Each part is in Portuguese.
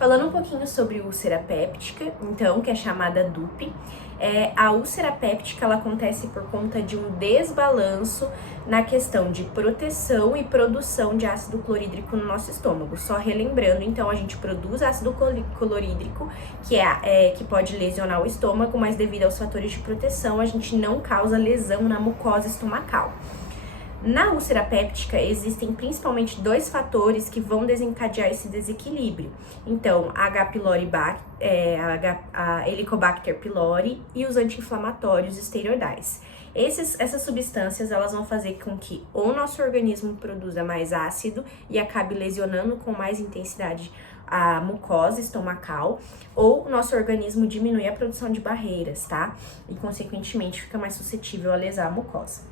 Falando um pouquinho sobre úlcera péptica, então, que é chamada DUP, a úlcera péptica ela acontece por conta de um desbalanço na questão de proteção e produção de ácido clorídrico no nosso estômago. Só relembrando, então, a gente produz ácido clorídrico, que pode lesionar o estômago, mas devido aos fatores de proteção, a gente não causa lesão na mucosa estomacal. Na úlcera péptica existem principalmente dois fatores que vão desencadear esse desequilíbrio. Então, a Helicobacter pylori e os anti-inflamatórios esteroidais. Essas substâncias elas vão fazer com que o nosso organismo produza mais ácido e acabe lesionando com mais intensidade a mucosa estomacal, ou o nosso organismo diminui a produção de barreiras, tá? E consequentemente fica mais suscetível a lesar a mucosa.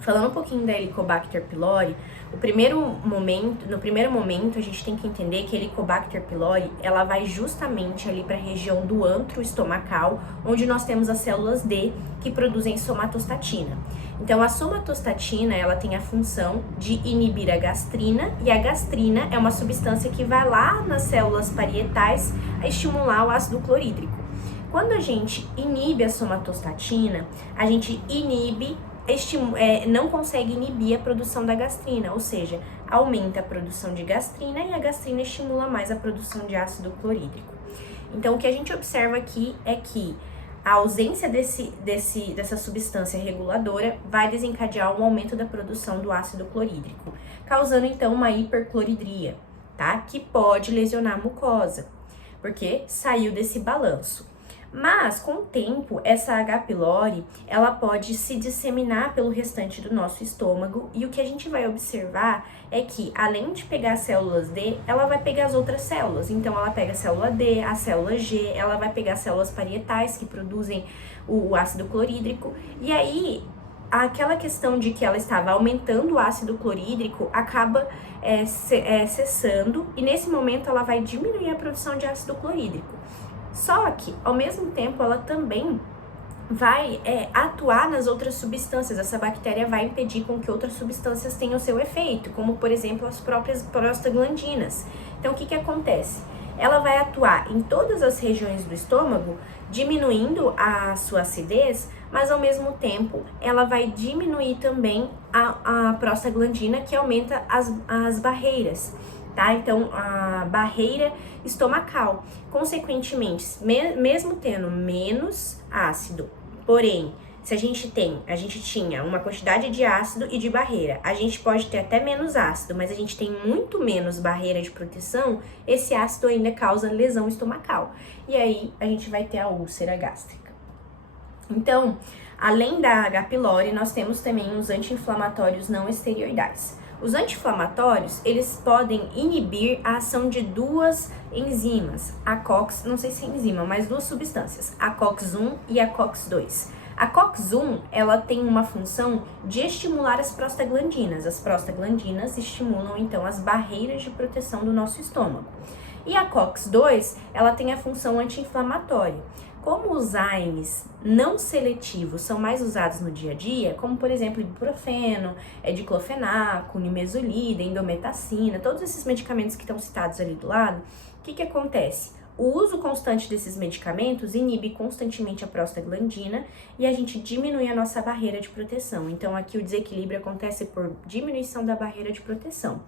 Falando um pouquinho da Helicobacter pylori, no primeiro momento a gente tem que entender que a Helicobacter pylori, ela vai justamente ali para a região do antro estomacal, onde nós temos as células D que produzem somatostatina. Então a somatostatina, ela tem a função de inibir a gastrina, e a gastrina é uma substância que vai lá nas células parietais a estimular o ácido clorídrico. Quando a gente inibe a somatostatina, a gente não consegue inibir a produção da gastrina, ou seja, aumenta a produção de gastrina e a gastrina estimula mais a produção de ácido clorídrico. Então, o que a gente observa aqui é que a ausência dessa substância reguladora vai desencadear um aumento da produção do ácido clorídrico, causando então uma hipercloridria, tá? Que pode lesionar a mucosa, porque saiu desse balanço. Mas, com o tempo, essa H. pylori, ela pode se disseminar pelo restante do nosso estômago, e o que a gente vai observar é que, além de pegar as células D, ela vai pegar as outras células. Então, ela pega a célula D, a célula G, ela vai pegar as células parietais que produzem o ácido clorídrico, e aí, aquela questão de que ela estava aumentando o ácido clorídrico acaba cessando, e nesse momento ela vai diminuir a produção de ácido clorídrico. Só que, ao mesmo tempo, ela também vai atuar nas outras substâncias. Essa bactéria vai impedir com que outras substâncias tenham seu efeito, como, por exemplo, as próprias prostaglandinas. Então, o que acontece? Ela vai atuar em todas as regiões do estômago, diminuindo a sua acidez, mas, ao mesmo tempo, ela vai diminuir também a prostaglandina, que aumenta as barreiras. Tá? Então, a barreira estomacal. Consequentemente, mesmo tendo menos ácido, porém, se a gente tinha uma quantidade de ácido e de barreira, a gente pode ter até menos ácido, mas a gente tem muito menos barreira de proteção, esse ácido ainda causa lesão estomacal. E aí, a gente vai ter a úlcera gástrica. Então, além da H. pylori, nós temos também os anti-inflamatórios não esteroidais. Os anti-inflamatórios, eles podem inibir a ação de duas enzimas, a COX, não sei se é enzima, mas duas substâncias, a COX-1 e a COX-2. A COX-1, ela tem uma função de estimular as prostaglandinas. As prostaglandinas estimulam, então, as barreiras de proteção do nosso estômago. E a COX-2, ela tem a função anti-inflamatória. Como os AINES não seletivos são mais usados no dia a dia, como por exemplo ibuprofeno, diclofenaco, nimesulida, indometacina, todos esses medicamentos que estão citados ali do lado, o que acontece? O uso constante desses medicamentos inibe constantemente a prostaglandina e a gente diminui a nossa barreira de proteção. Então aqui o desequilíbrio acontece por diminuição da barreira de proteção.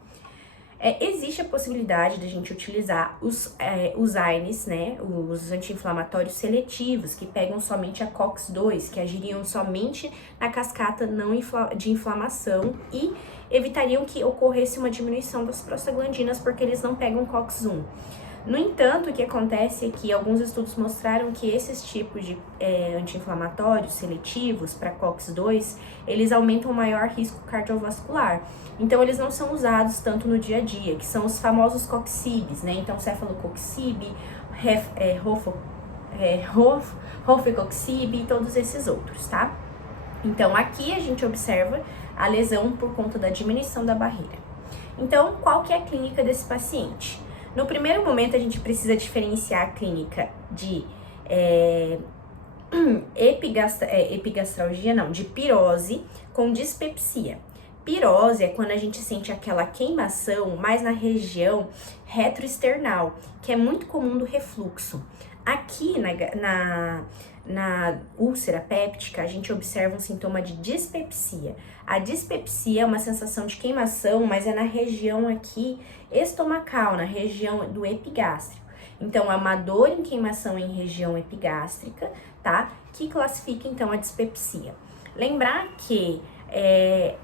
Existe a possibilidade de a gente utilizar os AINES, né, os anti-inflamatórios seletivos, que pegam somente a COX-2, que agiriam somente na cascata de inflamação e evitariam que ocorresse uma diminuição das prostaglandinas, porque eles não pegam COX-1. No entanto, o que acontece é que alguns estudos mostraram que esses tipos de anti-inflamatórios seletivos para COX-2, eles aumentam o maior risco cardiovascular. Então, eles não são usados tanto no dia a dia, que são os famosos COX-CIBs, né? Então, cefalocoxib, rofecoxib e todos esses outros, tá? Então, aqui a gente observa a lesão por conta da diminuição da barreira. Então, qual que é a clínica desse paciente? No primeiro momento, a gente precisa diferenciar a clínica de epigastralgia, de pirose com dispepsia. Pirose é quando a gente sente aquela queimação mais na região retroesternal, que é muito comum do refluxo. Aqui na úlcera péptica, a gente observa um sintoma de dispepsia. A dispepsia é uma sensação de queimação, mas é na região aqui estomacal, na região do epigástrico. Então, é uma dor em queimação em região epigástrica, tá? Que classifica, então, a dispepsia. Lembrar que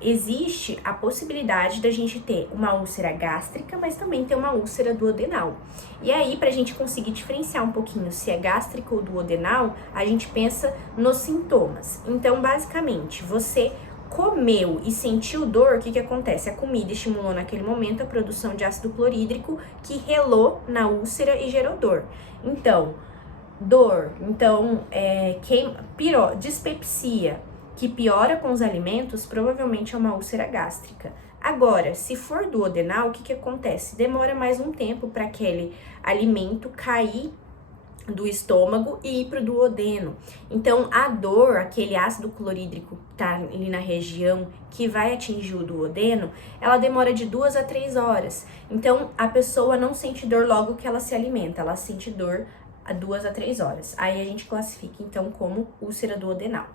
existe a possibilidade da gente ter uma úlcera gástrica, mas também ter uma úlcera duodenal. E aí, pra gente conseguir diferenciar um pouquinho se é gástrica ou duodenal, a gente pensa nos sintomas. Então, basicamente, você comeu e sentiu dor, o que acontece? A comida estimulou naquele momento a produção de ácido clorídrico que relou na úlcera e gerou dor. Então, dor, dispepsia, que piora com os alimentos, provavelmente é uma úlcera gástrica. Agora, se for duodenal, o que acontece? Demora mais um tempo para aquele alimento cair do estômago e ir para o duodeno. Então, a dor, aquele ácido clorídrico que tá ali na região que vai atingir o duodeno, ela demora de 2 a 3 horas. Então, a pessoa não sente dor logo que ela se alimenta, ela sente dor a 2 a 3 horas. Aí a gente classifica, então, como úlcera duodenal.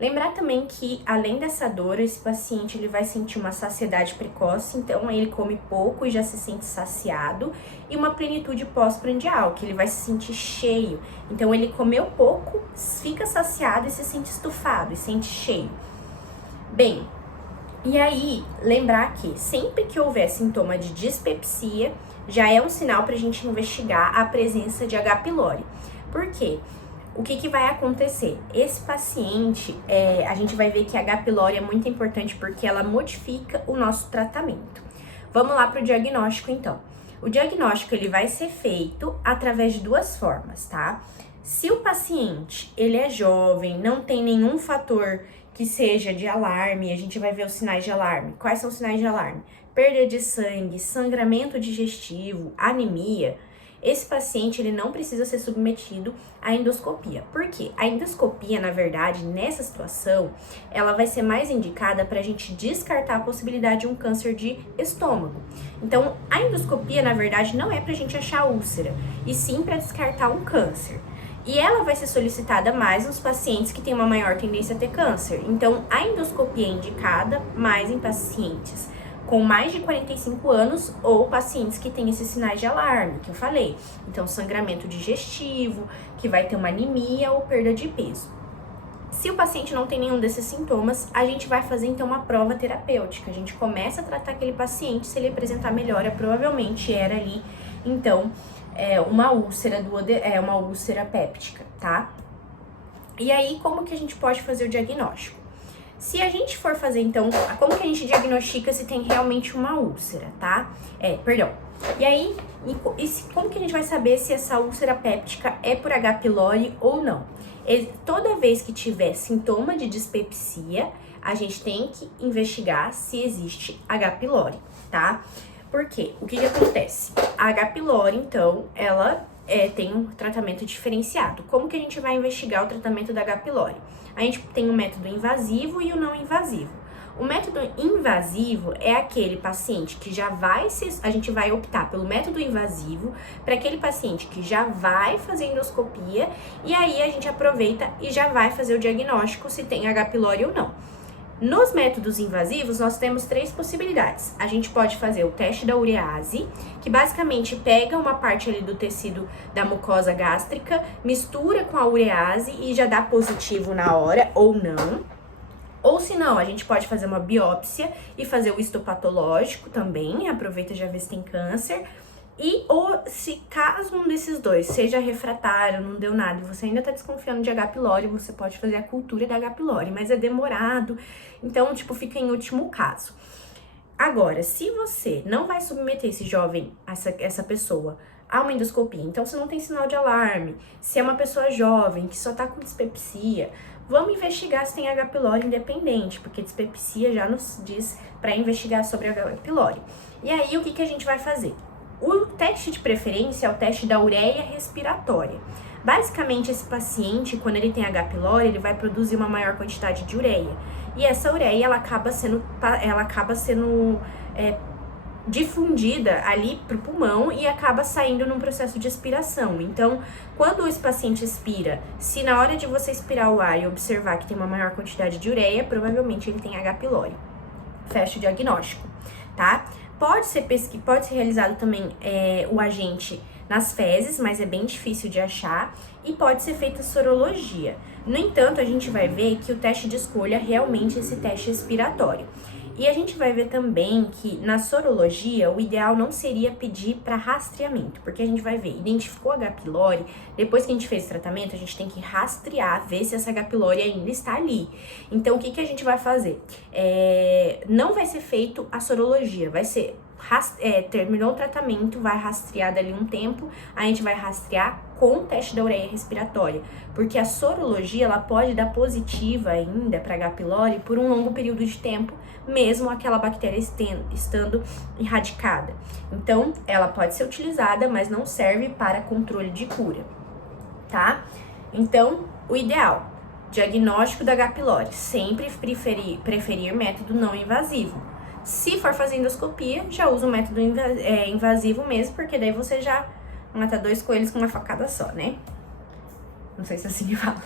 Lembrar também que, além dessa dor, esse paciente ele vai sentir uma saciedade precoce, então ele come pouco e já se sente saciado, e uma plenitude pós-prandial, que ele vai se sentir cheio. Então ele comeu pouco, fica saciado e se sente estufado, e sente cheio. Bem, e aí, lembrar que sempre que houver sintoma de dispepsia, já é um sinal para a gente investigar a presença de H. pylori. Por quê? O que vai acontecer? Esse paciente, a gente vai ver que a H. pylori é muito importante porque ela modifica o nosso tratamento. Vamos lá para o diagnóstico, então. O diagnóstico, ele vai ser feito através de 2 formas, tá? Se o paciente, ele é jovem, não tem nenhum fator que seja de alarme, a gente vai ver os sinais de alarme. Quais são os sinais de alarme? Perda de sangue, sangramento digestivo, anemia. Esse paciente, ele não precisa ser submetido à endoscopia. Por quê? A endoscopia, na verdade, nessa situação, ela vai ser mais indicada para a gente descartar a possibilidade de um câncer de estômago. Então, a endoscopia, na verdade, não é para a gente achar úlcera, e sim para descartar um câncer. E ela vai ser solicitada mais nos pacientes que têm uma maior tendência a ter câncer. Então, a endoscopia é indicada mais em pacientes com mais de 45 anos ou pacientes que têm esses sinais de alarme, que eu falei. Então, sangramento digestivo, que vai ter uma anemia ou perda de peso. Se o paciente não tem nenhum desses sintomas, a gente vai fazer, então, uma prova terapêutica. A gente começa a tratar aquele paciente, se ele apresentar melhora, provavelmente era ali, então, uma úlcera péptica, tá? E aí, como que a gente pode fazer o diagnóstico? Se a gente for fazer, então, como que a gente diagnostica se tem realmente uma úlcera, tá? E aí, como que a gente vai saber se essa úlcera péptica é por H. pylori ou não? Toda vez que tiver sintoma de dispepsia, a gente tem que investigar se existe H. pylori, tá? Por quê? O que acontece? A H. pylori, então, ela tem um tratamento diferenciado. Como que a gente vai investigar o tratamento da H. pylori? A gente tem o método invasivo e o não invasivo. O método invasivo é aquele paciente que a gente vai optar pelo método invasivo para aquele paciente que já vai fazer endoscopia, e aí a gente aproveita e já vai fazer o diagnóstico se tem H. pylori ou não. Nos métodos invasivos, nós temos 3 possibilidades. A gente pode fazer o teste da urease, que basicamente pega uma parte ali do tecido da mucosa gástrica, mistura com a urease e já dá positivo na hora ou não. Ou se não, a gente pode fazer uma biópsia e fazer o histopatológico também, aproveita e já vê se tem câncer. Ou se caso um desses dois seja refratário, não deu nada, e você ainda tá desconfiando de H. pylori, você pode fazer a cultura da H. pylori, mas é demorado, então, fica em último caso. Agora, se você não vai submeter esse jovem, essa pessoa, a uma endoscopia, então se não tem sinal de alarme, se é uma pessoa jovem que só tá com dispepsia, vamos investigar se tem H. pylori independente, porque dispepsia já nos diz para investigar sobre H. pylori. E aí, o que a gente vai fazer? O teste de preferência é o teste da ureia respiratória. Basicamente, esse paciente, quando ele tem H. pylori, ele vai produzir uma maior quantidade de ureia. E essa ureia, ela acaba sendo difundida ali pro pulmão e acaba saindo num processo de expiração. Então, quando esse paciente expira, se na hora de você expirar o ar e observar que tem uma maior quantidade de ureia, provavelmente ele tem H. pylori. Fecha o diagnóstico, tá? Pode ser realizado também o agente nas fezes, mas é bem difícil de achar, e pode ser feita sorologia. No entanto, a gente vai ver que o teste de escolha realmente é esse teste respiratório. E a gente vai ver também que na sorologia o ideal não seria pedir para rastreamento, porque a gente vai ver, identificou H. pylori, depois que a gente fez o tratamento, a gente tem que rastrear, ver se essa H. pylori ainda está ali. Então, o que a gente vai fazer? Não vai ser feito a sorologia, vai ser terminou o tratamento, vai rastrear dali um tempo, a gente vai rastrear com o teste da ureia respiratória, porque a sorologia ela pode dar positiva ainda para H. pylori por um longo período de tempo, mesmo aquela bactéria estando erradicada. Então, ela pode ser utilizada, mas não serve para controle de cura, tá? Então, o ideal, diagnóstico da H. pylori, sempre preferir método não invasivo. Se for fazer endoscopia, já usa o método invasivo mesmo, porque daí você já mata 2 coelhos com uma facada só, né? Não sei se assim fala.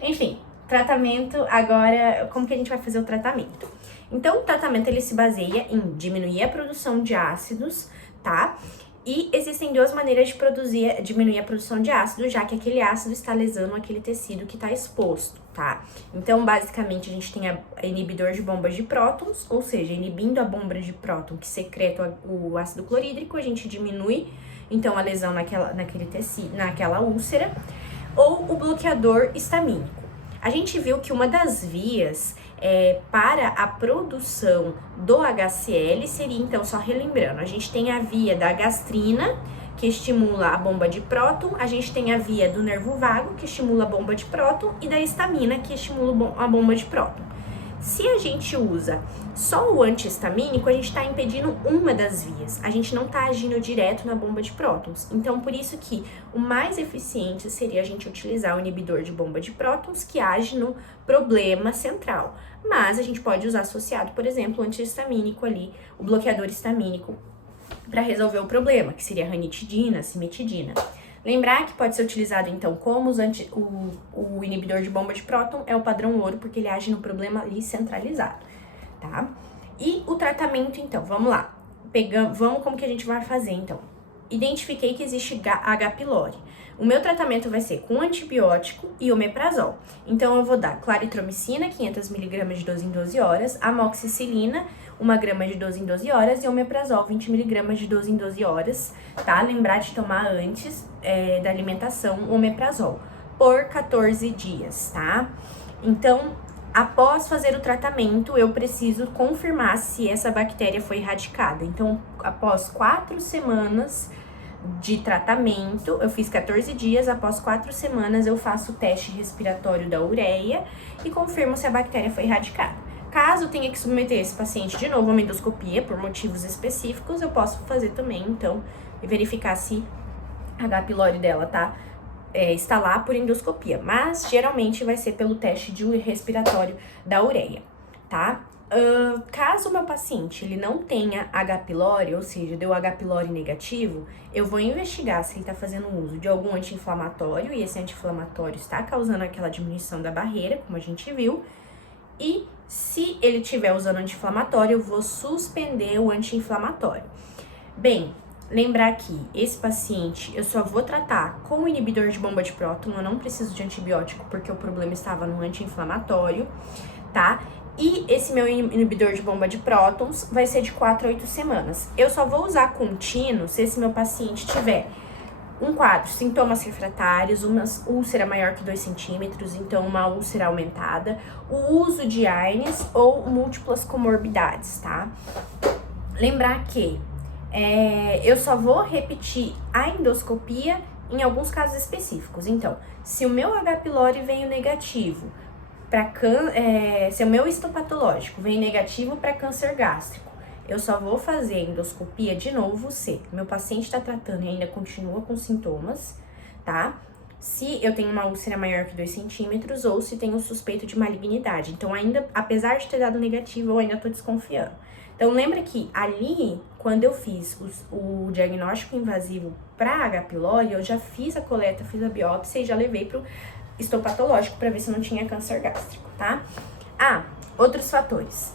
Enfim, tratamento agora, como que a gente vai fazer o tratamento? Então, o tratamento ele se baseia em diminuir a produção de ácidos, tá? E existem 2 maneiras de diminuir a produção de ácido, já que aquele ácido está lesando aquele tecido que está exposto, tá? Então, basicamente, a gente tem inibidor de bombas de prótons, ou seja, inibindo a bomba de próton que secreta o ácido clorídrico, a gente diminui, então, a lesão naquele tecido, naquela úlcera, ou o bloqueador histamínico. A gente viu que uma das vias para a produção do HCl seria, então, só relembrando, a gente tem a via da gastrina, que estimula a bomba de próton, a gente tem a via do nervo vago, que estimula a bomba de próton, e da histamina, que estimula a bomba de próton. Se a gente usa só o antihistamínico, a gente está impedindo uma das vias, a gente não está agindo direto na bomba de prótons. Então, por isso que o mais eficiente seria a gente utilizar o inibidor de bomba de prótons, que age no problema central. Mas a gente pode usar associado, por exemplo, o antihistamínico ali, o bloqueador histamínico, para resolver o problema, que seria a ranitidina, cimetidina. Lembrar que pode ser utilizado, então, como o inibidor de bomba de próton é o padrão ouro, porque ele age no problema ali centralizado, tá? E o tratamento, então, vamos lá. Vamos como que a gente vai fazer, então. Identifiquei que existe H. pylori. O meu tratamento vai ser com antibiótico e omeprazol. Então, eu vou dar claritromicina, 500mg de 12 em 12 horas, amoxicilina, 1 grama de 12 em 12 horas e omeprazol, 20mg de 12 em 12 horas, tá? Lembrar de tomar antes da alimentação o omeprazol, por 14 dias, tá? Então, após fazer o tratamento, eu preciso confirmar se essa bactéria foi erradicada. Então, após 4 semanas de tratamento, eu fiz 14 dias, após 4 semanas eu faço o teste respiratório da ureia e confirmo se a bactéria foi erradicada. Caso tenha que submeter esse paciente de novo a uma endoscopia por motivos específicos, eu posso fazer também, então, e verificar se a H. pylori dela está lá por endoscopia, mas geralmente vai ser pelo teste de respiratório da ureia, tá? Caso o meu paciente ele não tenha H. pylori, ou seja, deu H. pylori negativo, eu vou investigar se ele está fazendo uso de algum anti-inflamatório, e esse anti-inflamatório está causando aquela diminuição da barreira, como a gente viu, e se ele estiver usando anti-inflamatório, eu vou suspender o anti-inflamatório. Bem, lembrar que esse paciente eu só vou tratar com o inibidor de bomba de próton, eu não preciso de antibiótico porque o problema estava no anti-inflamatório, tá? E esse meu inibidor de bomba de prótons vai ser de 4 a 8 semanas. Eu só vou usar contínuo se esse meu paciente tiver um quadro, sintomas refratários, uma úlcera maior que 2 centímetros, então uma úlcera aumentada, o uso de ARNs ou múltiplas comorbidades, tá? Lembrar que eu só vou repetir a endoscopia em alguns casos específicos. Então, se o meu H. pylori veio negativo, se o meu histopatológico vem negativo para câncer gástrico, eu só vou fazer endoscopia de novo se meu paciente está tratando e ainda continua com sintomas, tá? se eu tenho uma úlcera maior que 2 centímetros ou se tenho suspeito de malignidade. Então, ainda, apesar de ter dado negativo, eu ainda tô desconfiando. Então, lembra que ali, quando eu fiz o diagnóstico invasivo para H. pylori, eu já fiz a coleta, fiz a biópsia e já levei pro histopatológico para ver se não tinha câncer gástrico, tá? Outros fatores.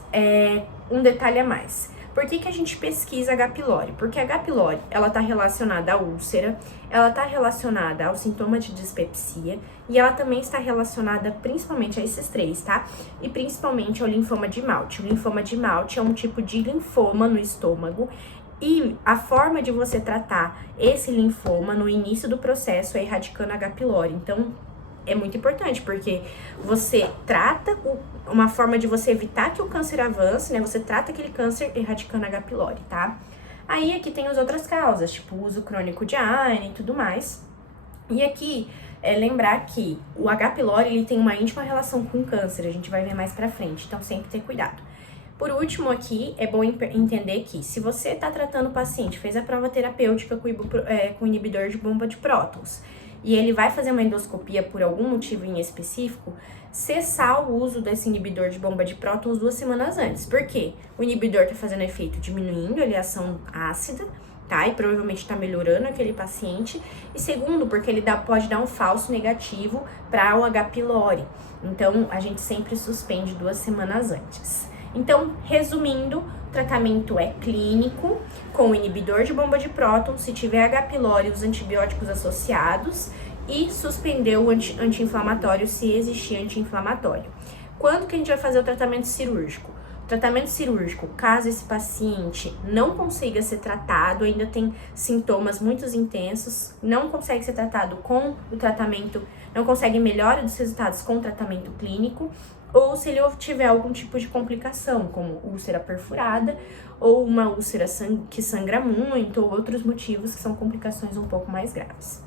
Um detalhe a mais. Por que a gente pesquisa H. pylori? Porque a H. pylori, ela tá relacionada à úlcera, ela tá relacionada ao sintoma de dispepsia e ela também está relacionada principalmente a esses 3, tá? E principalmente ao linfoma de Malte. O linfoma de Malte é um tipo de linfoma no estômago e a forma de você tratar esse linfoma no início do processo é erradicando H. pylori. Então, é muito importante, porque você trata uma forma de você evitar que o câncer avance, né? Você trata aquele câncer erradicando H. pylori, tá? Aí aqui tem as outras causas, tipo o uso crônico de iron e tudo mais. E aqui lembrar que o H. pylori ele tem uma íntima relação com o câncer, a gente vai ver mais pra frente, então sempre ter cuidado. Por último aqui, é bom entender que se você tá tratando o paciente, fez a prova terapêutica com inibidor de bomba de prótons, e ele vai fazer uma endoscopia por algum motivo em específico, cessar o uso desse inibidor de bomba de prótons 2 semanas antes. Por quê? O inibidor tá fazendo efeito diminuindo a ação ácida, tá? E provavelmente tá melhorando aquele paciente. E segundo, porque ele pode dar um falso negativo para o H. pylori. Então, a gente sempre suspende 2 semanas antes. Então, resumindo, o tratamento é clínico, com o inibidor de bomba de prótons, se tiver H. pylori, os antibióticos associados, e suspender o anti-inflamatório se existir anti-inflamatório. Quando que a gente vai fazer o tratamento cirúrgico? O tratamento cirúrgico, caso esse paciente não consiga ser tratado, ainda tem sintomas muito intensos, não consegue ser tratado com o tratamento, não consegue melhora dos resultados com o tratamento clínico, ou se ele tiver algum tipo de complicação, como úlcera perfurada, ou uma úlcera que sangra muito, ou outros motivos que são complicações um pouco mais graves.